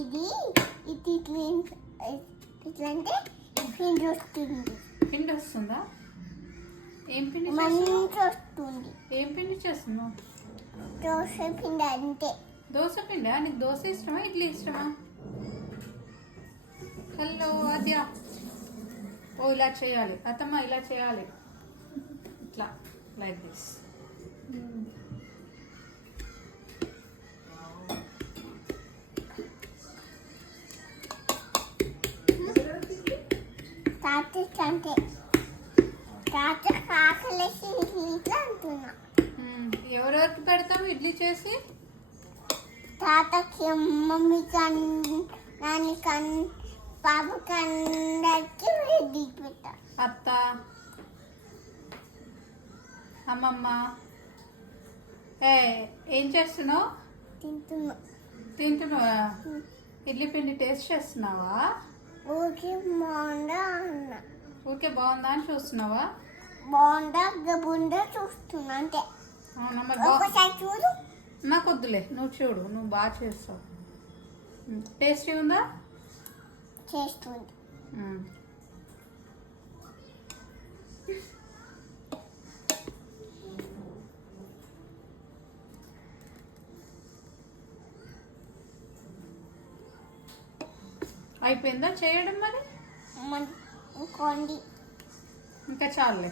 ఇది ఇది ఇట్లా అంటే పిండి వస్తుంది. పిండి వస్తుందా? ఏం పిండి మంచి వస్తుంది. ఏం పిండి చేస్తున్నావు? దోశ పిండి అంతే. దోశ పిండా? నీకు దోశ ఇష్టమా, ఇడ్లీ ఇష్టమా? హలో ఆద్య. ఓ ఇలా చేయాలి అత్తమ్మ, ఇలా చేయాలి, ఇట్లా లైక్ దిస్. అంటే తాత కాకలేసి ఇట్లా అంటున్నా. ఎవరెవరికి పెడతాం ఇడ్లీ చేసి? తాతకి, మమ్మీ కన్, నాని కన్, పాప కందరికి ఇడ్లీ పెట్టా. అత్త, అమ్మమ్మ. ఏం చేస్తున్నావు? తింటున్నావా? ఇడ్లీ పిండి టేస్ట్ చేస్తున్నావా? ఓకే బాగుందా అన్న. ఊరికే బాగుందా అని చూస్తున్నావా? బాగుందా గబుందా చూస్తున్నా అంతే. అవునా? మరి ఒకసారి చూడు. నాకు వద్దులే, నువ్వు చూడు, నువ్వు బాగా చేస్తావు. టేస్టీ ఉందా? చేస్తుంది. అయిపోయిందా చేయడం? మరి ఇంకోండి. ఇంకా చాలులే.